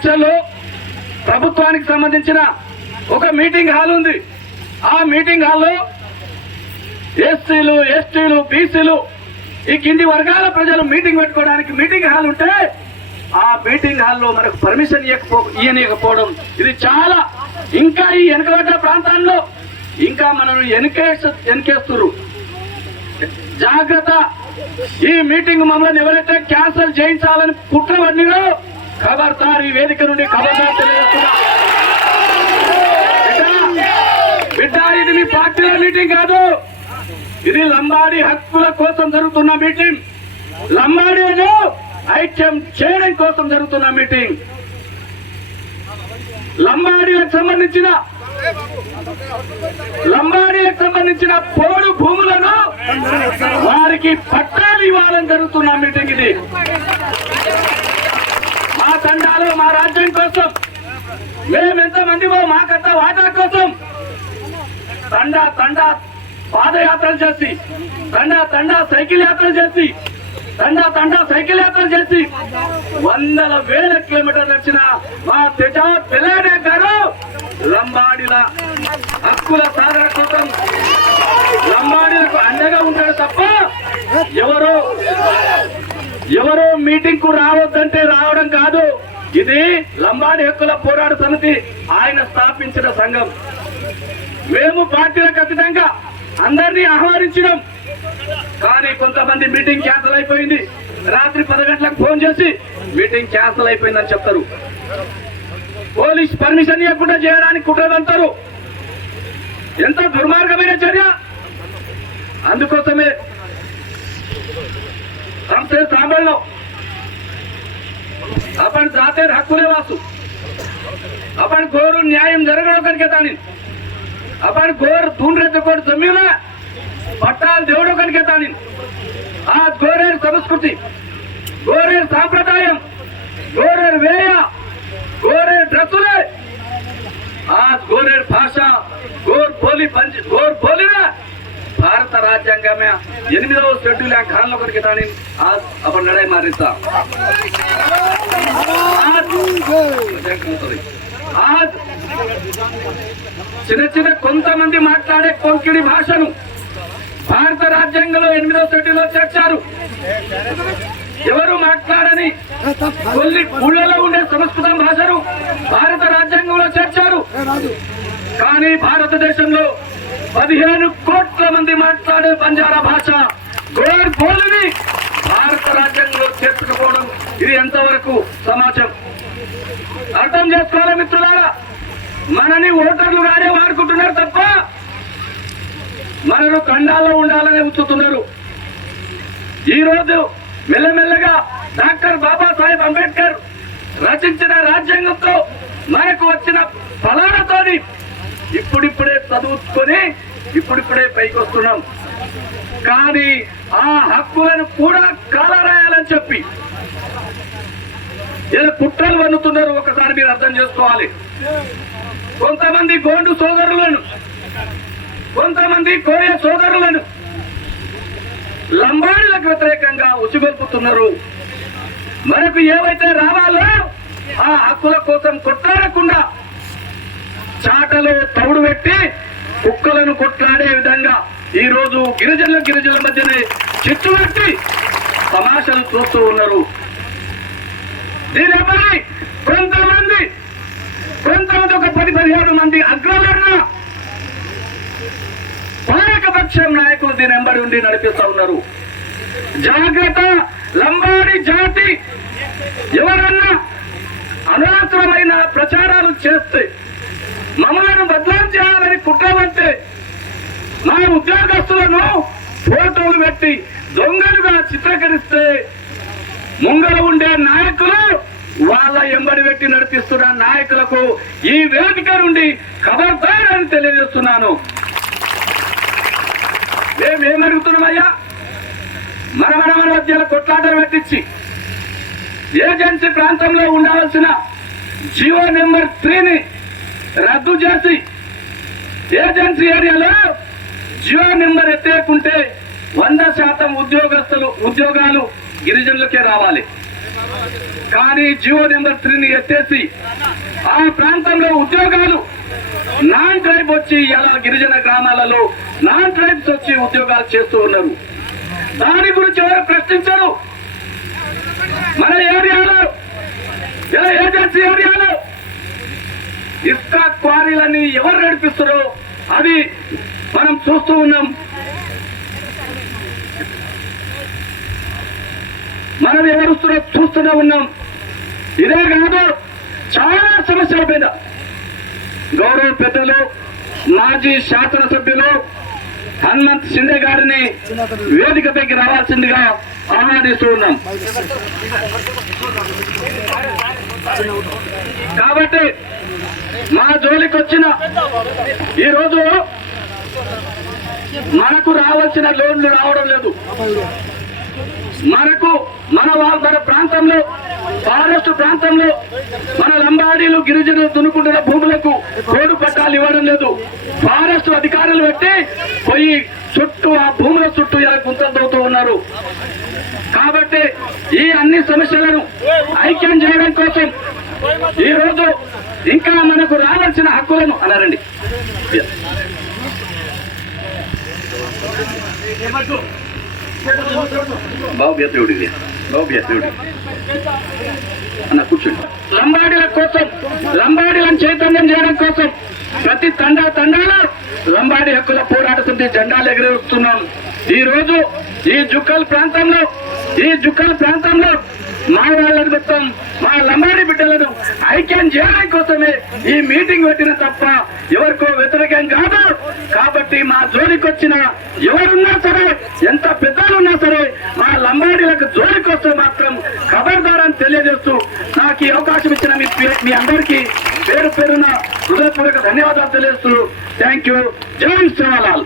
యాక్షన్లో ప్రభుత్వానికి సంబంధించిన ఒక మీటింగ్ హాల్ ఉంది. ఆ మీటింగ్ హాల్లో ఎస్సీలు ఎస్టీలు బీసీలు ఈ కింది వర్గాల ప్రజలు మీటింగ్ పెట్టుకోవడానికి మీటింగ్ హాల్ ఉంటే ఆ మీటింగ్ హాల్లో మనకు పర్మిషన్ ఇవ్వకపో ఇవ్వనీయకపోవడం ఇది చాలా ఇంకా ఈ వెనుకబడ్డ ప్రాంతాల్లో ఇంకా మనల్ని ఎన్కేస్ వెనకేస్తున్నారు జాగ్రత్త. ఈ మీటింగ్ మమ్మల్ని ఎవరైతే క్యాన్సల్ చేయించాలని కుట్రవన్నీలో ఖబర్దార్ ఈ వేదిక నుండి ఖబర్దార్ బిడ్డ, ఇది మీ పార్టీల మీటింగ్ కాదు. ఇది లంబాడి హక్కుల కోసం జరుగుతున్న మీటింగ్. లంబాడీలను ఐక్యం చేయడం కోసం జరుగుతున్న మీటింగ్. లంబాడీలకు సంబంధించిన లంబాడీలకు సంబంధించిన పోడు భూములను వారికి పట్టాలు ఇవ్వాలని జరుగుతున్న మీటింగ్ ఇది. మా మా రాజ్యం కోసం. మేమెంత మా మాకంత వాటా కోసం. తండ తండ పాదయాత్రలు చేసి తండ తండ సైకిల్ యాత్రలు చేసి తండ తండ సైకిల్ యాత్రలు చేసి వందల వేల కిలోమీటర్లు వచ్చిన మా తెజా తెలంగాణ గారు లంబాడిల హక్కుల సాధన కోసం. లంబాడీలకు అండగా ఉంటాడు తప్ప ఎవరో ఎవరో మీటింగ్కు రావద్దంటే రావడం కాదు. ఇది లంబాడి హక్కుల పోరాట సమితి ఆయన స్థాపించిన సంఘం. మేము పార్టీలకు ఖచ్చితంగా అందరినీ ఆహ్వానించడం కానీ కొంతమంది మీటింగ్ క్యాన్సిల్ అయిపోయింది. రాత్రి పది గంటలకు ఫోన్ చేసి మీటింగ్ క్యాన్సిల్ అయిపోయిందని చెప్తారు. పోలీస్ పర్మిషన్ ఇవ్వకుండా చేయడానికి కుట్రదంటారు ఎంత దుర్మార్గమైన చర్య! అందుకోసమే సంస్థ సాంబళ్ళలో आपण जाते राखुरे वाचू आपण गोरून न्याय जरगडोकर घेत आणि आपण गोर धुंड्रे चकोर जमीन పట్టాలు దేవుడు కనికెత్తాను ఆ గోరేరు సంస్కృతి గోరేరు సాంప్రదాయం గోరేరు వేయ గోరేరు డ్రస్సులే ఆ గోరేరు భాష గోర్ బోలి పంచి గోర్ బోలిన భారత రాజ్యాంగమే ఎనిమిదవ షెడ్యూల్ ఆ ఖాన్లో కనికెత్తాను ఆ అప్పుడు నడై మారిస్తా आज చిన్న చిన్న కొంతమంది మాట్లాడే కొంకిడి భాషను భారత రాజ్యాంగంలో ఎనిమిదో సెటిలో చేర్చారు. ఎవరు మాట్లాడని కొన్ని ఊళ్ళలో ఉండే సంస్కృతం భాషను భారత రాజ్యాంగంలో చేర్చారు. కానీ భారతదేశంలో పదిహేను కోట్ల మంది మాట్లాడే బంజారా భాష గోర్ బోలిని ఇది ఎంతవరకు సమాచారం అర్థం చేసుకోవాలి మిత్రులారా. మనని ఓటర్లు గానే వాడుకుంటున్నారు తప్ప మనను ఖండాల్లో ఉండాలని ఉత్తుతున్నారు. ఈ రోజు మెల్లమెల్లగా డాక్టర్ బాబాసాహెబ్ అంబేద్కర్ రచించిన రాజ్యాంగంతో మనకు వచ్చిన ఫలాలతోని ఇప్పుడిప్పుడే చదువుకొని ఇప్పుడిప్పుడే పైకి వస్తున్నాం కానీ ఆ హక్కులను కూడా కాలరాయాలని చెప్పి ఏదో కుట్రలు వన్నుతున్నారు ఒకసారి మీరు అర్థం చేసుకోవాలి. కొంతమంది గోండు సోదరులను కొంతమంది కోయ సోదరులను లంబాడీలకు వ్యతిరేకంగా ఉచిగొల్పుతున్నారు మనకు ఏవైతే రావాలో ఆ హక్కుల కోసం కొట్లాడకుండా చాటలో తౌడు పెట్టి కుక్కలను కొట్లాడే విధంగా ఈ రోజు గిరిజనుల గిరిజనుల మధ్యనే చిచ్చు పెట్టి తమాషలు చూస్తూ ఉన్నారు. దీనిపై కొంతమంది కొంతమంది ఒక పది పదిహేడు మంది అగ్రవర్ణ పాలకపక్షం నాయకులు దీని వెంబడి ఉండి నడిపిస్తా ఉన్నారు. జాగ్రత్త లంబాడి జాతి ఎవరన్నా అనవసరమైన ప్రచారాలు చేస్తే మమ్మల్ని బదలాం చేయాలని కుట్రమంటే మా ఉద్యోగస్తులను ఫోటోలు పెట్టి దొంగలుగా చిత్రీకరిస్తే ముంగల ఉండే నాయకులు వాళ్ళ ఎంబడి పెట్టి నడిపిస్తున్న నాయకులకు ఈ వేదిక నుండి ఖబర్దార్ అని తెలియజేస్తున్నాను. మేమేం అడుగుతున్నామయ్యా? మన మన మధ్యలో కొట్లాటలు పెట్టించి ఏజెన్సీ ప్రాంతంలో ఉండవలసిన జియో నెంబర్ త్రీని రద్దు చేసి ఏజెన్సీ ఏరియాలో జియో నెంబర్ ఎత్తేకుంటే వంద శాతం ఉద్యోగస్తులు ఉద్యోగాలు గిరిజనులకే రావాలి. కానీ జియో నెంబర్ త్రీని ఎత్తేసి ఆ ప్రాంతంలో ఉద్యోగాలు నాన్ ట్రైబ్ వచ్చి ఎలా గిరిజన గ్రామాలలో నాన్ ట్రైబ్స్ వచ్చి ఉద్యోగాలు చేస్తూ ఉన్నారు. దాని గురించి ఎవరు ప్రశ్నించరు? మన ఏరియాలో ఇలా ఏజెన్సీ ఏరియాలో ఇస్కా క్వారీలని ఎవరు నడిపిస్తారో అది మనం చూస్తూ ఉన్నాం. మనం ఎవరు చూస్తూనే ఉన్నాం. ఇదే కాదు చాలా సమస్యల మీద గౌరవ పెద్దలు మాజీ శాసనసభ్యులు హనుమంత్ షిండే గారిని వేదికపైకి రావాల్సిందిగా ఆహ్వానిస్తూ ఉన్నాం. కాబట్టి మా జోలికి వచ్చిన ఈరోజు మనకు రావాల్సిన లోన్లు రావడం లేదు. మనకు మన మన ప్రాంతంలో ఫారెస్ట్ ప్రాంతంలో మన లంబాడీలు గిరిజనులు దున్నుకుంటున్న భూములకు కోడు పట్టాలు ఇవ్వడం లేదు. ఫారెస్ట్ అధికారులు పెట్టి పోయి చుట్టూ ఆ భూముల చుట్టూ ఇలా గుంతలు ఉన్నారు. కాబట్టి ఈ అన్ని సమస్యలను ఐక్యం చేయడం కోసం ఈ రోజు ఇంకా మనకు రావాల్సిన హక్కులను అన్నారండి. బాబు దేవుడిది బాబు దేవుడి అన్న కూర్చోండి. లంబాడీల కోసం లంబాడీలను చైతన్యం చేయడం కోసం ప్రతి తండా తండాలో లంబాడి హక్కుల పోరాట సమితి జెండాలు ఎగరేస్తున్నాం ఈ రోజు ఈ జుక్కల్ ప్రాంతంలో ఈ జుక్కల్ ప్రాంతంలో మా వాళ్ళని మొత్తం మా లంబాడీ బిడ్డలను ఐక్యం చేయడం కోసమే ఈ మీటింగ్ పెట్టిన తప్ప ఎవరికో వ్యతిరేకం కాదు. కాబట్టి మా జోలికి వచ్చిన ఎవరున్నా సరే ఎంత పెద్దలున్నా సరే మా లంబాడీలకు జోలికి వస్తే మాత్రం ఖబర్దారని తెలియజేస్తూ నాకు ఈ అవకాశం ఇచ్చిన మీ పే- మీ అందరికీ పేరు పేరున హృదయపూర్వక ధన్యవాదాలు తెలియజేస్తూ థ్యాంక్ యూ. జై శ్రీవాలాల్